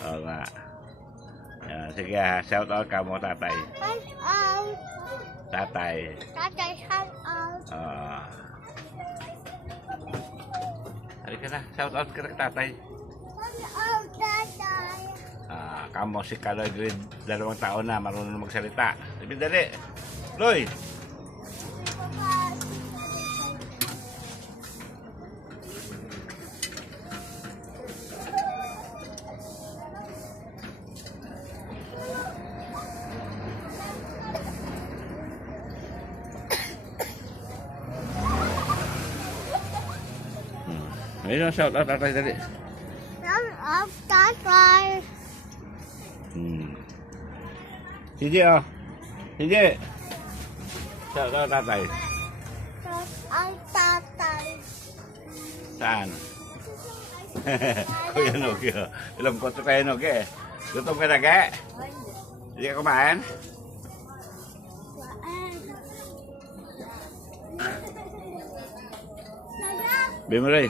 Oo nga. Yan, sige ha, shout out ka mo tatay. Hand out. Tatay. Tatay, hand out. Ah. Halika na, shout out ka na tatay. Hand out, tatay. Ah, kamo si Kaloy grade dalawang taon na marunong magsalita. Sabi dali. Loy, Hmm. Ayun ang shout out tatay dali. Hand out, tatay. Hmm. Sige oh. Sige. Shout out tatay. Hand out, tatay. Saan? Kuya Nogi. oh. Ilang koto kayo Nogi. Gutom ka na ge? Hindi ka kumain? Bimuray.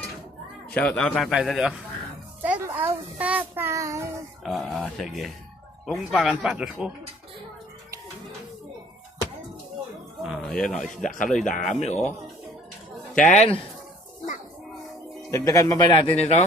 Shout out na tayo dali. Shout out na tayo. Oo, ah, ah, sige. Kung pangan patos ko. Ah, yan oh, isda kaloy dami oh. Chen? Na. Dagdagan pa ba natin ito?